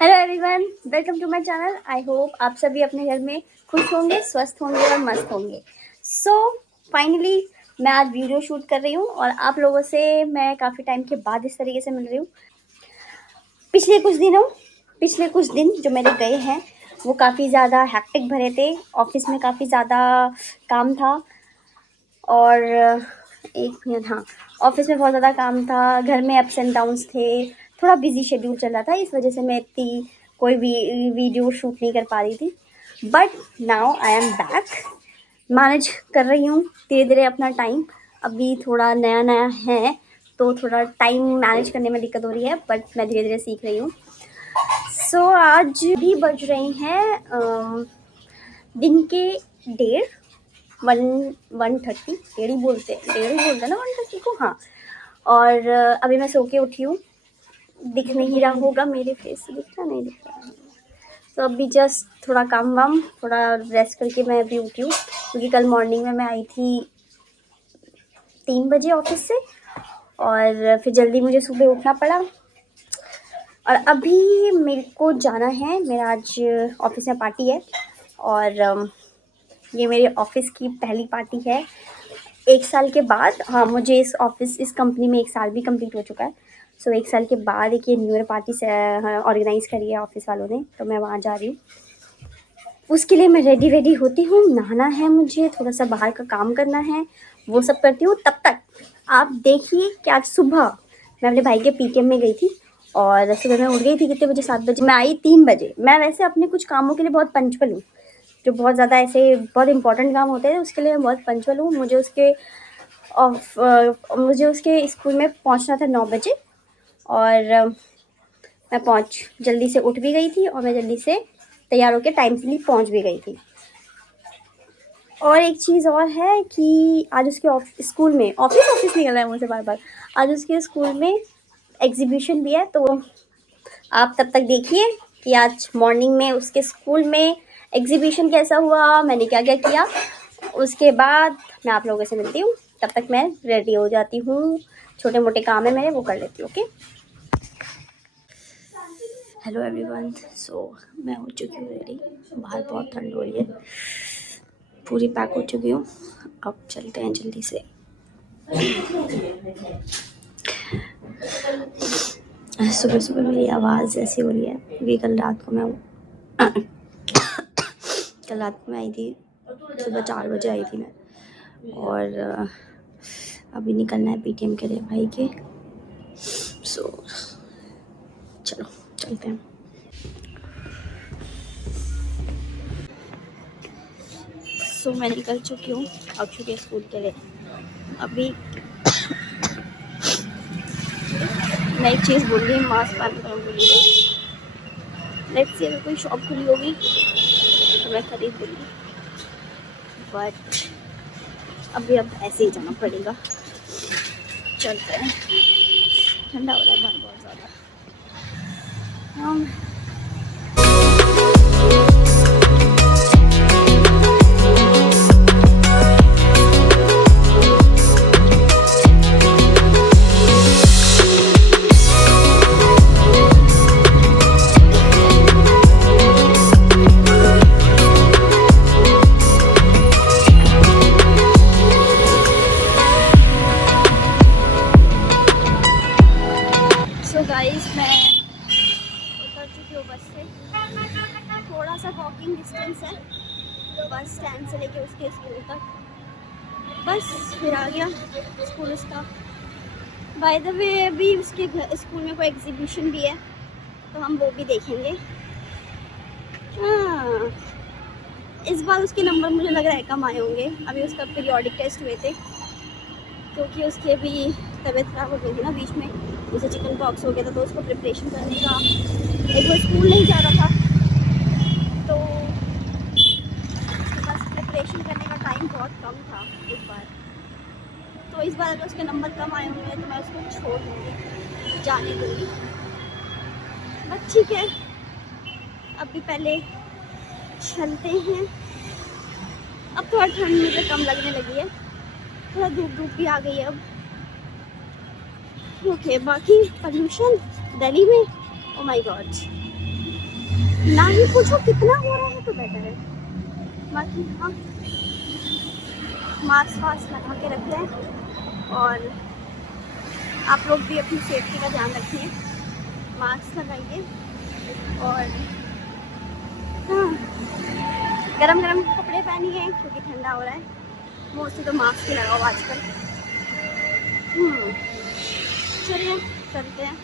Hello everyone, welcome to my channel. I hope आप सभी अपने घर में खुश होंगे, स्वस्थ होंगे और मस्त होंगे। सो फाइनली मैं आज वीडियो शूट कर रही हूँ और आप लोगों से मैं काफ़ी टाइम के बाद इस तरीके से मिल रही हूँ। पिछले कुछ दिन जो मेरे गए हैं वो काफ़ी ज़्यादा हैक्टिक भरे थे। ऑफिस में काफ़ी ज़्यादा काम था और एक मिनट, हाँ, ऑफिस में बहुत ज़्यादा काम था, घर में अप्स एंड डाउन्स थे, थोड़ा बिजी शेड्यूल चल रहा था। इस वजह से मैं इतनी कोई वीडियो शूट नहीं कर पा रही थी। But now I am back, manage कर रही हूँ धीरे धीरे अपना टाइम। अभी थोड़ा नया नया है तो थोड़ा टाइम मैनेज करने में दिक्कत हो रही है, बट मैं धीरे धीरे सीख रही हूँ। सो आज भी बज रहे हैं दिन के 1:30, डेढ़ ही बोलते ना 1:30 को, हाँ। और अभी मैं सो के उठी हूँ। दिख नहीं रहा होगा, मेरे फेस से दिख रहा नहीं, दिख रहा। तो अभी जस्ट थोड़ा काम वाम, थोड़ा रेस्ट करके मैं अभी उठी हूँ, क्योंकि कल मॉर्निंग में मैं आई थी 3 बजे ऑफिस से और फिर जल्दी मुझे सुबह उठना पड़ा। और अभी मेरे को जाना है, मेरा आज ऑफिस में पार्टी है और ये मेरे ऑफिस की पहली पार्टी है 1 साल के बाद। हाँ, मुझे इस कंपनी में 1 साल भी कंप्लीट हो चुका है। सो 1 साल के बाद एक ये न्यू ईयर पार्टी से ऑर्गेनाइज करी है ऑफिस वालों ने, तो मैं वहाँ जा रही हूँ। उसके लिए मैं रेडी होती हूँ, नहाना है मुझे, थोड़ा सा बाहर का काम करना है, वो सब करती हूँ। तब तक आप देखिए कि आज सुबह मैं अपने भाई के पीकेएम में गई थी और सुबह मैं उठ गई थी कितने बजे, 7 बजे। मैं आई 3 बजे। मैं वैसे अपने कुछ कामों के लिए बहुत पंचुअल हूँ, जो बहुत ज़्यादा ऐसे बहुत इंपॉर्टेंट काम होते हैं उसके लिए मैं बहुत पंचुअल हूँ। मुझे उसके स्कूल में पहुँचना था 9 बजे और मैं जल्दी से उठ भी गई थी और मैं जल्दी से तैयार होकर टाइम से लिए पहुँच भी गई थी। और एक चीज़ और है कि आज उसके स्कूल में ऑफिस निकल रहा है मुझसे बार बार, आज उसके स्कूल में एग्जीबिशन भी है। तो आप तब तक देखिए कि आज मॉर्निंग में उसके स्कूल में एग्जीबिशन कैसा हुआ, मैंने क्या क्या किया। उसके बाद मैं आप लोगों से मिलती हूँ। तब तक मैं रेडी हो जाती हूँ, छोटे मोटे काम है मेरे वो कर लेती हूँ। Okay, hello everyone. सो मैं हो चुकी हूँ रेडी, बाहर बहुत ठंड हो रही है, पूरी पैक हो चुकी हूँ। अब चलते हैं जल्दी से। सुबह सुबह मेरी आवाज़ ऐसी हो रही है क्योंकि कल रात को मैं आई थी, सुबह 4 बजे आई थी मैं, और अभी निकलना है पीटीएम के लिए भाई के। सो चलो चलते हैं। सो मैं निकल चुकी हूँ अब चुके स्कूल के लिए। अभी नई चीज़ बोल रही है, मास्क पहन कर बोली है। लेट्स सी, अगर कोई शॉप खुली होगी तो मैं खरीद लूँगी, बट अभी अब ऐसे ही जाना पड़ेगा। चलते हैं, ठंडा हो रहा है बाहर बहुत ज़्यादा। गाइस, मैं उतर चुकी हूँ बस से, थोड़ा सा वॉकिंग डिस्टेंस है बस स्टैंड से लेके उसके स्कूल तक। बस फिर आ गया स्कूल उसका। बाय द वे, अभी उसके स्कूल में कोई एग्जीबिशन भी है तो हम वो भी देखेंगे। हाँ, इस बार उसके नंबर मुझे लग रहा है कम आए होंगे। अभी उसका पीरियोडिक टेस्ट हुए थे क्योंकि उसकी अभी तबीयत खराब हो गई थी ना बीच में, उसे चिकन पॉक्स हो गया था, तो उसको प्रिपरेशन करने का, एक वो स्कूल नहीं जा रहा था तो बस प्रिपरेशन करने का टाइम बहुत कम था इस बार। तो इस बार अगर उसके नंबर कम आए होंगे तो मैं उसको छोड़ दूँगी, जाने दूँगी। बट ठीक है, अभी पहले चलते हैं। अब थोड़ा ठंड मुझे कम लगने लगी है, थोड़ा धूप भी आ गई है अब। ओके, बाकी पोल्यूशन दिल्ली में, ओ माय गॉड। ना ही पूछो कितना हो रहा है तो बेटर है। बाकी हाँ, मास्क वास्क लगा के रखते हैं और आप लोग भी अपनी सेफ्टी का ध्यान रखिए, मास्क लगाइए और हाँ, गरम गरम कपड़े पहनिए क्योंकि ठंडा हो रहा है। मोस्टली तो मास्क ही लगाओ आजकल। चलिए चलते हैं।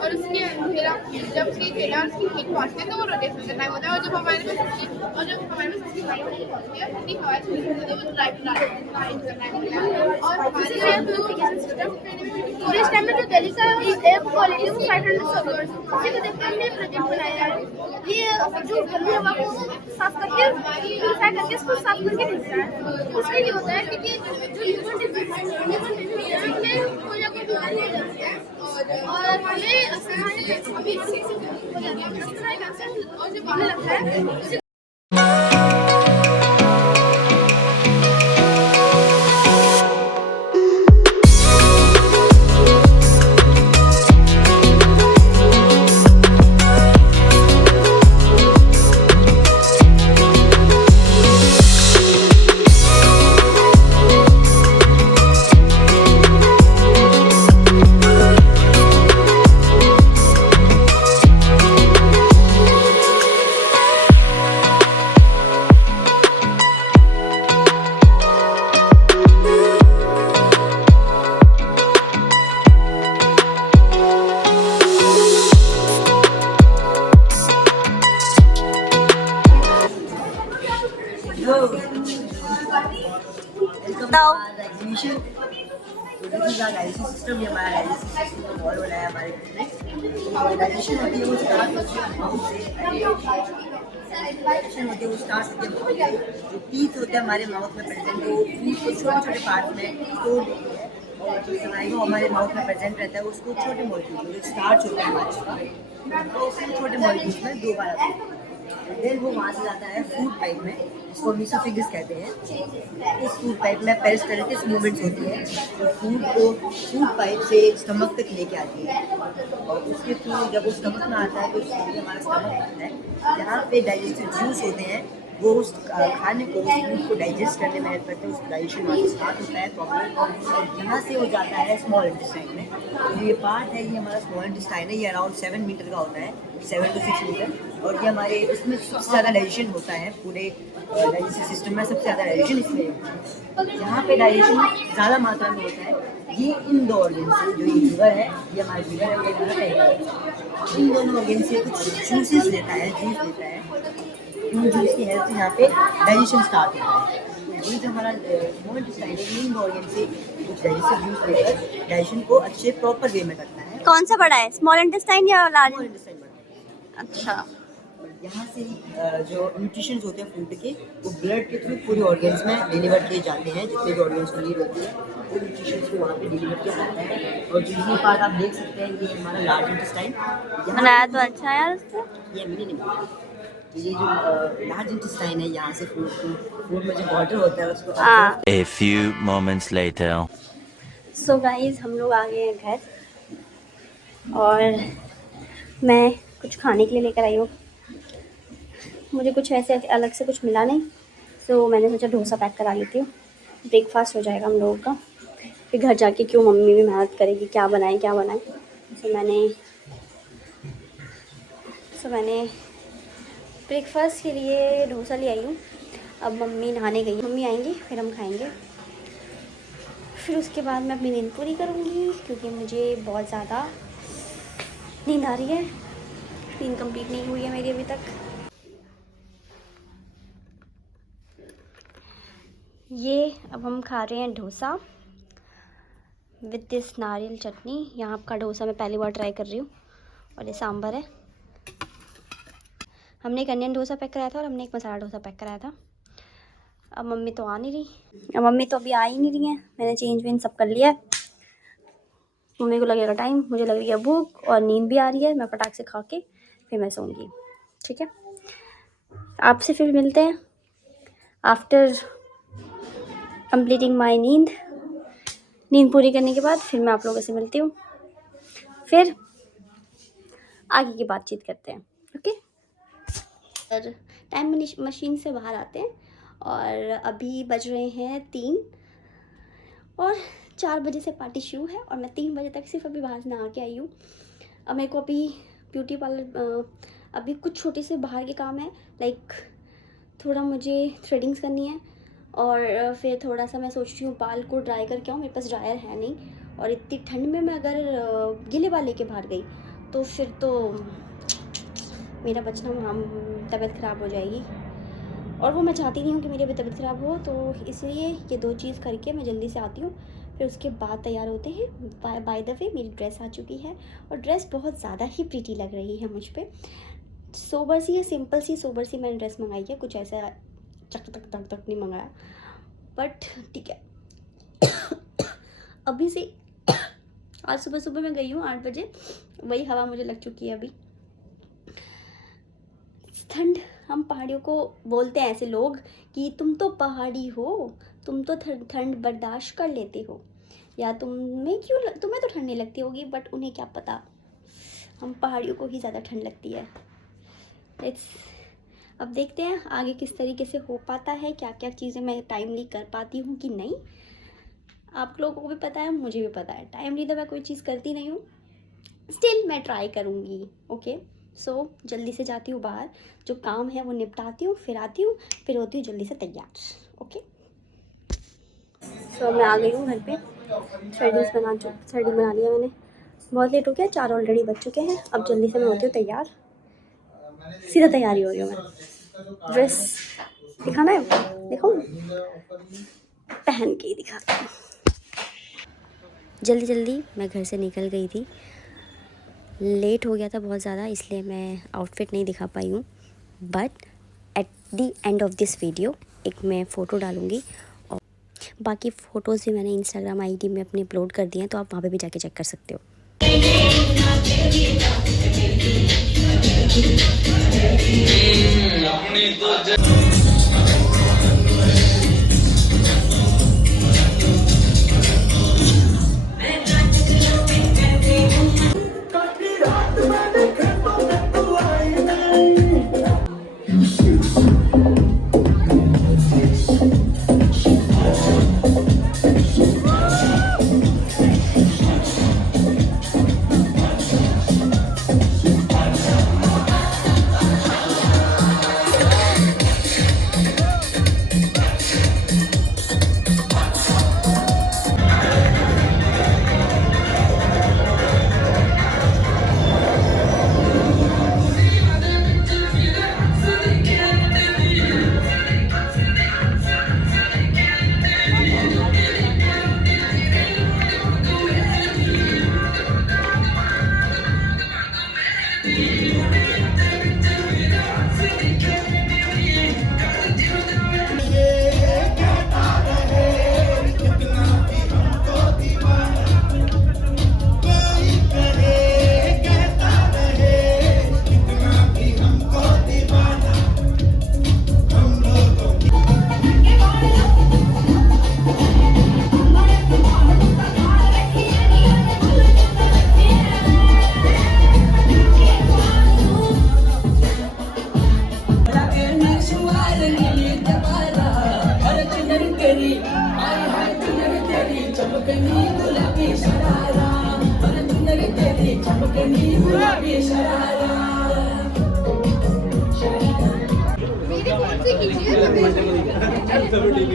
और उसके मेरा जब उसकी तेला उसकी हीट पहुंचते हैं तो वो रोटेशन करना होता है, और जब हमारे पास उसकी वाइट पहुंचती है ठंडी हवा चलती है तो वो ड्राइव करना होता है। और हमारे इस टाइम में जो दिल्ली का एयर क्वालिटी है वो 500 सर्वर्स, इसी को देखकर हमने प्रोजेक्ट बनाया है। ये जो गंदी हवा को साफ करके प्यूरिफाई करके इसको साफ करके भेजता है। उसमें ये होता है कि जो ह्यूमन डिजीज है कोई ना कोई बीमारी हो जाती है और हमें अभी हो जाती है इसी तरह कैंसर और जो बढ़ने लगता है। सिस्टम भी हमारा डाइजेशन सिस्टम बहुत बड़ा है हमारे में। डाइजेशन होती है वो स्टार्ट होती है जो टीथ होते हैं हमारे माउथ में प्रेजेंट, वो फूड को छोटे छोटे पार्ट में स्टोर होती है और जो सलाइवा हमारे माउथ में प्रेजेंट रहता है उसको छोटे मॉलिक्यूल जो स्टार्च होता है हमारे का, तो उसको छोटे मॉलिक्यूल्स में दो बार आता है। देन वो वहाँ से जाता है फूड पाइप में, इसको मीसोफेगस कहते हैं। इस फूड पाइप में पेरिस्टाल्टिस मूवमेंट्स होती है जो फूड को फूड पाइप से स्टमक तक लेके आती है और उसके थ्रू जब वो स्टमक में आता है तो हमारा स्टमक होता है जहाँ पे डाइजेस्टिव जूस होते हैं, वो उस खाने को उस फूड को डाइजेस्ट करने में हेल्प करते हैं। उसका डाइजेशन वहाँ से स्टार्ट होता है प्रॉपर और यहाँ से वो जाता है स्मॉल इंटेस्टाइन में। तो ये पार्ट है, ये हमारा स्मॉल इंटेस्टाइन है, ये अराउंड 7 मीटर का होता है, 7 to 6 मीटर। और ये हमारे इसमें सबसे ज़्यादा डाइजेशन होता है पूरे डाइजेस्टिव सिस्टम में, सबसे ज़्यादा डाइजेशन इसमें होता है। यहाँ पे डाइजेशन ज़्यादा मात्रा में होता है। ये इन दो ऑर्गन से, जो ये लीवर है, ये हमारा लीवर है, ये हमारा पैंक्रियास, इन दोनों ऑर्गन से कुछ जूसेस लेता है, जूस लेता है। इन जूस की हेल्प से यहाँ पे डाइजेशन स्टार्ट होता है। ये जो हमारा स्मॉल इंटेस्टाइन है, इन ऑर्गन से कुछ डाइजेस्टिव जूस लेकर डाइजेशन को अच्छे प्रॉपर वे में करता है। कौन सा बड़ा है, स्मॉल इंटेस्टाइन या लार्ज? स्मॉल इंटेस्टाइन बड़ा है। अच्छा, यहाँ से जो न्यूट्रिशंस होते हैं फूड के, वो ब्लड के थ्रू पूरे ऑर्गन्स में डिलीवर किए जाते हैं। जितने भी ऑर्गन्स को नीड होती है वो न्यूट्रिशंस को वहाँ पे डिलीवर किया जाता है। और जो ये पार्ट आप देख सकते हैं, ये हमारा लार्ज इंटेस्टाइन बनाया तो अच्छा है यार उसको। ये मैंने नहीं बनाया। तो ये जो लार्ज इंटेस्टाइन है, यहाँ से फूड में जो वाटर होता है उसको A few moments later. So guys, हम लोग आ गए हैं घर और मैं कुछ खाने के लिए लेकर आई हूँ। मुझे कुछ ऐसे अलग से कुछ मिला नहीं, सो मैंने सोचा डोसा पैक करा लेती हूँ, ब्रेकफास्ट हो जाएगा हम लोगों का। फिर घर जाके क्यों मम्मी भी मेहनत करेगी, क्या बनाएं। सो मैंने ब्रेकफास्ट के लिए डोसा ले आई हूँ। अब मम्मी नहाने गई, मम्मी आएंगी फिर हम खाएंगे। फिर उसके बाद मैं अपनी नींद पूरी करूँगी क्योंकि मुझे बहुत ज़्यादा नींद आ रही है। नींद कंप्लीट नहीं हुई है मेरी अभी तक। ये अब हम खा रहे हैं डोसा विद दिस नारियल चटनी। यहाँ का डोसा मैं पहली बार ट्राई कर रही हूँ और ये सांभर है। हमने एक अनियन डोसा पैक कराया था और हमने एक मसाला डोसा पैक कराया था। अब मम्मी तो आ नहीं रही, अब मम्मी तो अभी आ ही नहीं रही है। मैंने चेंज वेंज सब कर लिया है। मम्मी को लगेगा टाइम, मुझे लग रही है भूख और नींद भी आ रही है। मैं फटाक से खा के फिर मैं सोऊंगी, ठीक है। आपसे फिर मिलते हैं आफ्टर कंप्लीटिंग माई नींद पूरी करने के बाद फिर मैं आप लोगों से मिलती हूँ, फिर आगे की बातचीत करते हैं, ओके। और टाइम मशीन से बाहर आते हैं और अभी बज रहे हैं 3 और 4 बजे से पार्टी शुरू है और मैं 3 बजे तक सिर्फ अभी बाहर से नहा के आई हूँ। अब मेरे को अभी ब्यूटी पार्लर अभी कुछ छोटे से बाहर के काम है, लाइक थोड़ा मुझे थ्रेडिंग्स करनी है और फिर थोड़ा सा मैं सोच रही हूँ बाल को ड्राई करके आऊँ। मेरे पास ड्रायर है नहीं और इतनी ठंड में मैं अगर गीले बाल लेके बाहर गई तो फिर तो मेरा बचना तबीयत ख़राब हो जाएगी और वो मैं चाहती नहीं हूँ कि मेरी अभी तबीयत ख़राब हो। तो इसलिए ये 2 चीज़ करके मैं जल्दी से आती हूँ, फिर उसके बाद तैयार होते हैं। बाय द वे मेरी ड्रेस आ चुकी है और ड्रेस बहुत ज़्यादा ही प्रीटी लग रही है मुझ पर। सोबर सी है, सिंपल सी सोबर सी मैंने ड्रेस मंगाई है, कुछ ऐसा चक तक तक तक नहीं मंगाया, बट ठीक है। अभी से आज सुबह मैं गई हूँ 8 बजे, वही हवा मुझे लग चुकी है अभी। ठंड, हम पहाड़ियों को बोलते हैं ऐसे लोग कि तुम तो पहाड़ी हो, तुम तो ठंड बर्दाश्त कर लेते हो, या तुम्हें तो ठंड नहीं लगती होगी, बट उन्हें क्या पता, हम पहाड़ियों को ही ज़्यादा ठंड लगती है। अब देखते हैं आगे किस तरीके से हो पाता है, क्या क्या चीज़ें मैं टाइमली कर पाती हूँ कि नहीं। आप लोगों को भी पता है, मुझे भी पता है, टाइमली तो मैं कोई चीज़ करती नहीं हूँ, स्टिल मैं ट्राई करूँगी, ओके। सो जल्दी से जाती हूँ बाहर, जो काम है वो निपटाती हूँ, फिर आती हूँ, फिर होती हूँ जल्दी से तैयार, ओके। सो मैं आ गई हूँ घर पे, थ्रेडिंग बना लिया मैंने, बहुत लेट हो गया, 4 ऑलरेडी बज चुके हैं। अब जल्दी से मैं होती हूँ तैयार, सीधा तैयारी हो रही हूँ मैं। ड्रेस दिखाना है, देखो पहन के ही दिखाती हूँ। जल्दी मैं घर से निकल गई थी, लेट हो गया था बहुत ज़्यादा, इसलिए मैं आउटफिट नहीं दिखा पाई हूँ, but at the end of this video एक मैं फ़ोटो डालूँगी और बाकी फ़ोटोज़ भी मैंने इंस्टाग्राम आईडी में अपनी अपलोड कर दिए हैं, तो आप वहाँ पे भी जाके चेक कर सकते हो।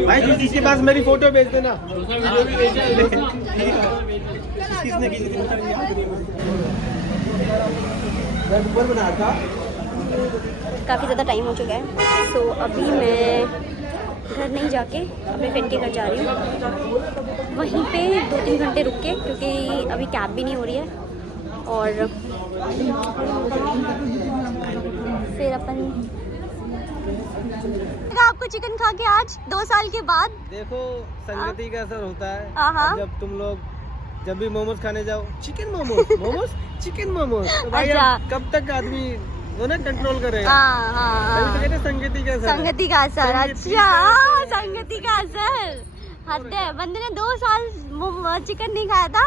भाई जिसके पास मेरी फोटो भेज देना। किसने की थी ऊपर बना था। काफ़ी ज़्यादा टाइम हो चुका है, सो अभी मैं घर नहीं जाके अपने फ्रेंड के घर जा रही हूँ। वहीं पे 2-3 घंटे रुक के, क्योंकि अभी कैब भी नहीं हो रही है और फिर अपन आपको चिकन खा के आज 2 साल के बाद। देखो संगति का असर होता है। हाँ। जब तुम लोग जब भी मोमोज खाने जाओ, चिकन मोमोज चिकन मोमोज, तो भाई अच्छा। अब कब तक आदमी वो ना कंट्रोल करेगा। हाँ तभी तो कहते हैं संगति का असर है। संगति का असर। संगति अच्छा का असर। संगति का असर। हद है, बंदे ने 2 साल चिकन नहीं खाया था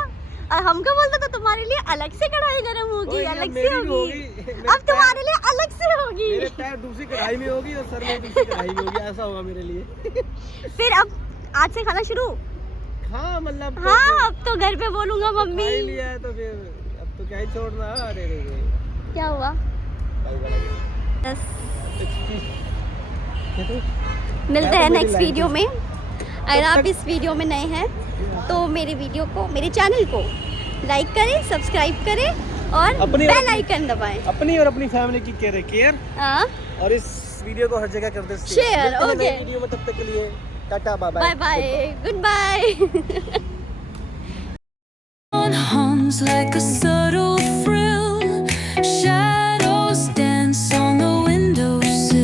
और हमको बोलता था तुम्हारे लिए अलग से कढ़ाई गर्म होगी, कोई अलग मेरी से भी होगी। मेरे अब तुम्हारे लिए अलग से होगी। मेरे पैर दूसरी कढ़ाई में होगी और सर में दूसरी कढ़ाई में होगी, ऐसा होगा मेरे लिए। फिर अब आज से खाना शुरू। हाँ मतलब हाँ अब तो घर पे बोलूंगा खा मम्मी। ही लिया है तो फिर अब तो क्या ही छोड़ना। अरे क्या हुआ? बस मिलते हैं नेक्स्ट वीडियो में। अगर आप इस वीडियो में नए हैं तो मेरे वीडियो को, मेरे चैनल को लाइक करें, सब्सक्राइब करें और बेल आइकन दबाएं। अपनी और अपनी फैमिली की केयर हाँ और इस वीडियो को हर जगह कर दे शेयर। ओके वीडियो में, तब तक के लिए tata bye bye bye goodbye. on hums like a